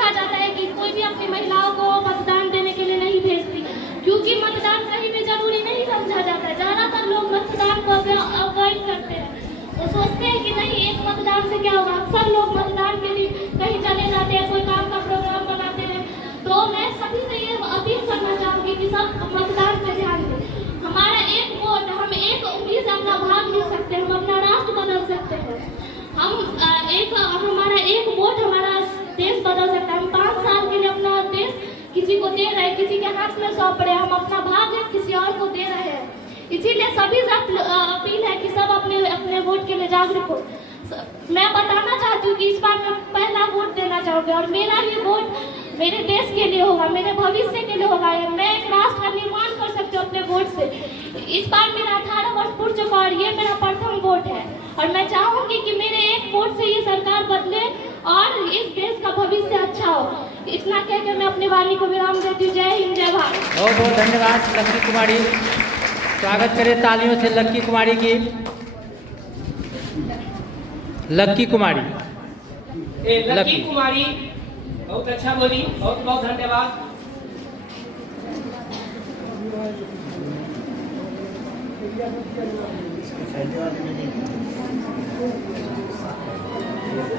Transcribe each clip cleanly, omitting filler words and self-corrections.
देखा जाता है कि कोई भी अपनी महिलाओं को मतदान देने के लिए नहीं भेजती, क्योंकि मतदान कहीं भी जरूरी नहीं समझा जाता है। ज़्यादातर लोग मतदान को अवॉइड करते हैं, वो सोचते हैं कि नहीं एक मतदान से क्या होगा। अक्सर लोग मतदान के लिए कहीं चले जाते हैं, कोई काम का प्रोग्राम बनाते हैं। तो मैं सभी से ये अपील करना चाहूँगी कि सब मतदान पर ध्यान दें। हमारा एक वोट, हम एक उंगली से अपना भाग ले सकते हैं, हम अपना राष्ट्र बदल सकते हैं। हमारा एक वोट हमारा देश बदल सकता है। हम 5 साल के लिए अपना देश किसी को दे रहे हैं, किसी के हाथ में सौंप रहे हैं, हम अपना भाग्य किसी और को दे रहे हैं। इसीलिए सभी से अपील है कि सब अपने अपने वोट के लिए जागरूक हो। मैं बताना चाहती हूँ कि इस बार मैं पहला वोट देना चाहूँगी और मेरा भी वोट मेरे देश के लिए होगा, मेरे भविष्य के लिए होगा। मैं एक राष्ट्र का निर्माण कर सकती हूँ अपने वोट से। इस बार मेरा 18 वर्ष पूर्ण चुका और ये मेरा प्रथम वोट है और मैं चाहूँगी कि मेरे एक वोट से ये सरकार बदले और इस देश का भविष्य अच्छा हो। इतना कहकर मैं अपनी वाणी को विराम देती हूँ। जय हिंद, जय भारत। बहुत बहुत धन्यवाद लक्की कुमारी। स्वागत करें तालियों से लक्की कुमारी की। लक्की कुमारी, लक्की कुमारी बहुत अच्छा बोली, बहुत बहुत धन्यवाद।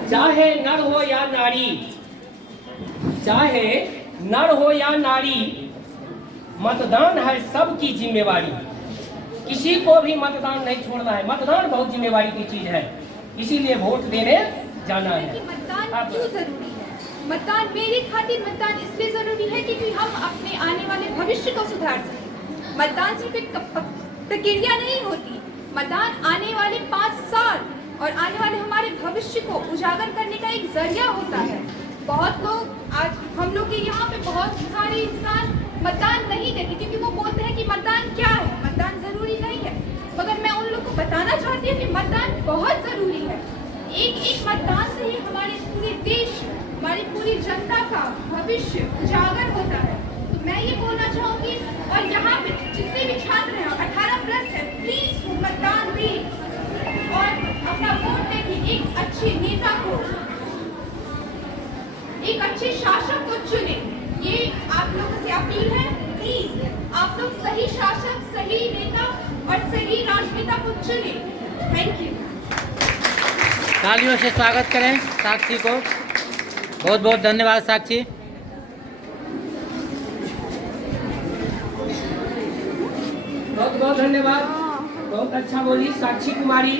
चाहे नर हो या नारी, चाहे नर हो या नारी, मतदान है सबकी जिम्मेवारी। किसी को भी मतदान नहीं छोड़ना है। मतदान बहुत जिम्मेवारी की चीज है, इसीलिए वोट देने जाना है। मतदान क्यों जरूरी है? मतदान मेरी खातिर मतदान इसलिए जरूरी है क्योंकि हम अपने आने वाले भविष्य को सुधार सकें। मतदान सिर्फ एक प्रक्रिया नहीं होती, मतदान आने वाले 5 साल और आने वाले हमारे भविष्य को उजागर करने का एक जरिया होता है। बहुत लोग आज हम लोग के यहाँ पे बहुत सारे इंसान मतदान नहीं देते क्योंकि वो बोलते हैं कि मतदान क्या है, मतदान जरूरी नहीं है। मगर मैं उन लोग को बताना चाहती हूँ कि मतदान बहुत जरूरी है। एक मतदान से ही हमारे पूरे देश, हमारी पूरी जनता का भविष्य उजागर होता है। तो मैं ये बोलना चाहूँगी और यहाँ पे जितने भी छात्र हैं 18+ है, प्लीज मतदान दें और अपना वोट दें। एक अच्छे नेता को, एक अच्छे शासक को चुने। ये आप लोगों से अपील है, प्लीज आप लोग सही शासक, सही नेता और सही राजनेता को चुने। Thank you. तालियों से स्वागत करें साक्षी को। बहुत बहुत धन्यवाद साक्षी। बहुत बहुत धन्यवाद, बहुत अच्छा बोली साक्षी कुमारी।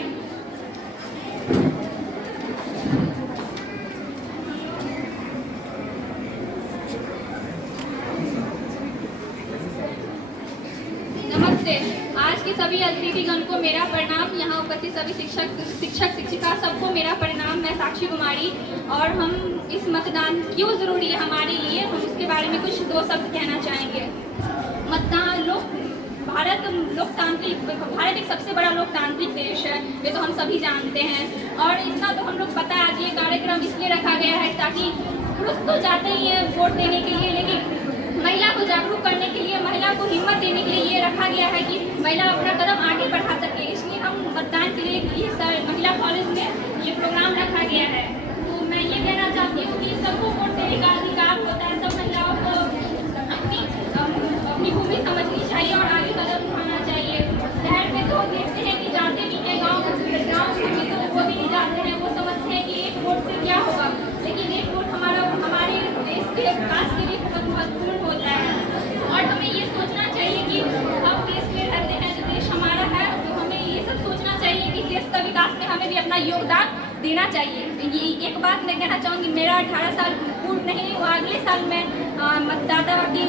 नमस्ते। आज के सभी अतिथिगण को मेरा प्रणाम। यहाँ उपस्थित सभी शिक्षक शिक्षिका सबको मेरा प्रणाम। मैं साक्षी कुमारी और हम इस मतदान क्यों ज़रूरी है हमारे लिए, हम उसके बारे में कुछ 2 शब्द कहना चाहेंगे। मतदान भारत एक सबसे बड़ा लोकतांत्रिक देश है, ये तो हम सभी जानते हैं। और इतना तो हम लोग पता है, आज ये कार्यक्रम इसलिए रखा गया है ताकि पुरुष तो जाते ही है वोट देने के लिए, लेकिन महिला को जागरूक करने के लिए, महिला को हिम्मत देने के लिए ये रखा गया है कि महिला अपना कदम आगे बढ़ा सके। इसलिए हम मतदान के लिए ये महिला कॉलेज में ये प्रोग्राम रखा गया है। तो मैं ये कहना चाहती हूँ कि सबको वोट देने का अधिकार होता है। सब महिलाओं को अपनी भूमि समझनी चाहिए और आगे कदम उठाना चाहिए। शहर में तो देखते हैं कि जाते भी हैं, गाँव में तो वो भी नहीं जाते हैं। वो समझते हैं कि एक वोट से क्या होगा, लेकिन एक वोट हमारे देश के विकास के लिए बहुत महत्वपूर्ण होता है। और हमें ये सोचना चाहिए कि हम देश में रहते हैं, जो देश हमारा है, तो हमें ये सब सोचना चाहिए कि देश का विकास में हमें भी अपना योगदान देना चाहिए। ये एक बात मैं कहना चाहूँगी, मेरा 18 साल पूर्ण नहीं हुआ, अगले साल मैं मतदाता की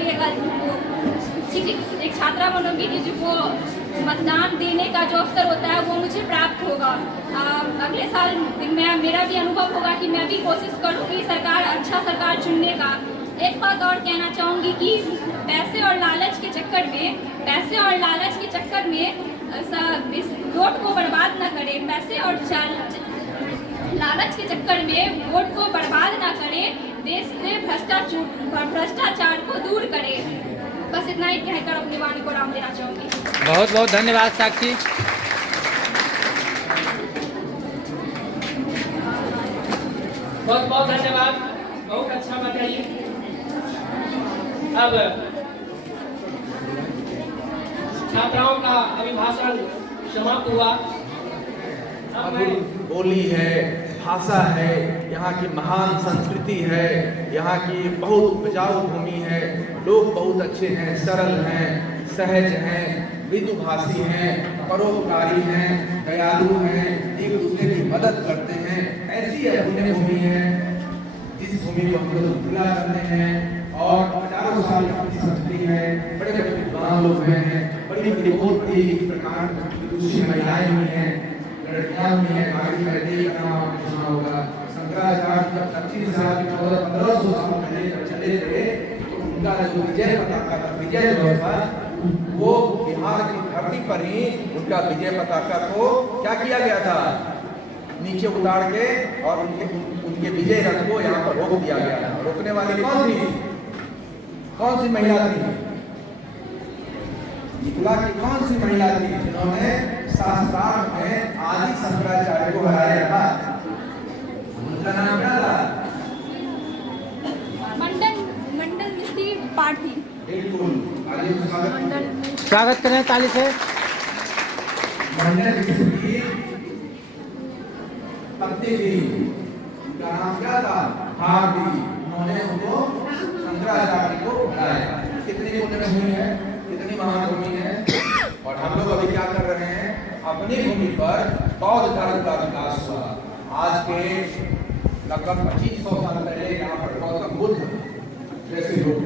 एक छात्रा बनूंगी कि जो मतदान देने का जो अवसर होता है वो मुझे प्राप्त होगा। अगले साल मेरा भी अनुभव होगा कि मैं भी कोशिश करूँगी अच्छा सरकार चुनने का। एक बात और कहना चाहूँगी कि पैसे और लालच के चक्कर में वोट को बर्बाद न करें। पैसे और लालच के चक्कर में वोट को बर्बाद न करें। देश से भ्रष्टाचार को दूर करें। बस इतना ही कहकर अपनी वाणी को राम देना चाहूँगी। बहुत बहुत धन्यवाद साक्षी। बहुत बहुत धन्यवाद, बहुत अच्छा बताइए। अब छात्राओं का अभिभाषण समाप्त हुआ। अब मैं बोली है, भाषा है, यहाँ की महान संस्कृति है, यहाँ की बहुत उपजाऊ भूमि है, लोग बहुत अच्छे हैं, सरल हैं, सहज हैं, मृदुभाषी हैं, परोपकारी हैं, दयालु हैं, एक दूसरे की मदद करते हैं। ऐसी पुण्य भूमि है जिस भूमि को हम लोग पूरा करते हैं और हजारों साल की संस्कृति है। बड़े बड़े विद्वान लोग हैं, बड़ी बड़ी बहुत बड़ी प्रकार की महिलाएं भी हैं, लड़कियां भी हैं। गाड़ी बैठे का नाम आपने सुना होगा। शंकराचार्य जब 25 साल 1500 साल पहले जब चले थे तो उनका जो विजय पताका था, विजय जो था, वो बिहार की धरती पर ही उनका विजय पताका को क्या किया गया था, नीचे उतार के और उनके विजय रथ को यहाँ पर रोक दिया गया था। रोकने वाली कौन थी, कौन सी महिला थी? मिथिला की कौन सी महिला थी जिन्होंने शास्त्रार्थ में आदि शंकराचार्य को हराया था? उनका नाम क्या था? मंडल मिस्त्री पाठी। बिल्कुल, स्वागत करें ताली से। मंडल मिस्त्री पत्नी थी, उनका नाम क्या था? भारती। उन्होंने उनको शंकराचार्य को हराया। कितनी पुण्य भूमि है, कितनी महान भूमि है। और हम लोग अभी क्या कर रहे हैं, अपनी भूमि पर बौद्ध धर्म का विकास हुआ। आज के लगभग 2500 साल पहले यहाँ पर गौतम बुद्ध जैसे लोग,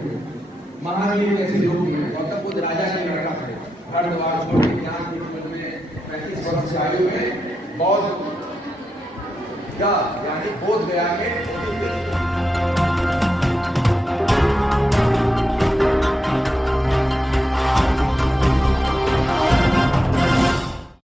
महावीर जैसे लोग हैं। गौतम बुद्ध राजा के लड़का थे, हरिद्वार छोड़ के ज्ञान के जीवन में 35 वर्ष की आयु में बौद्ध यानी बोध गया के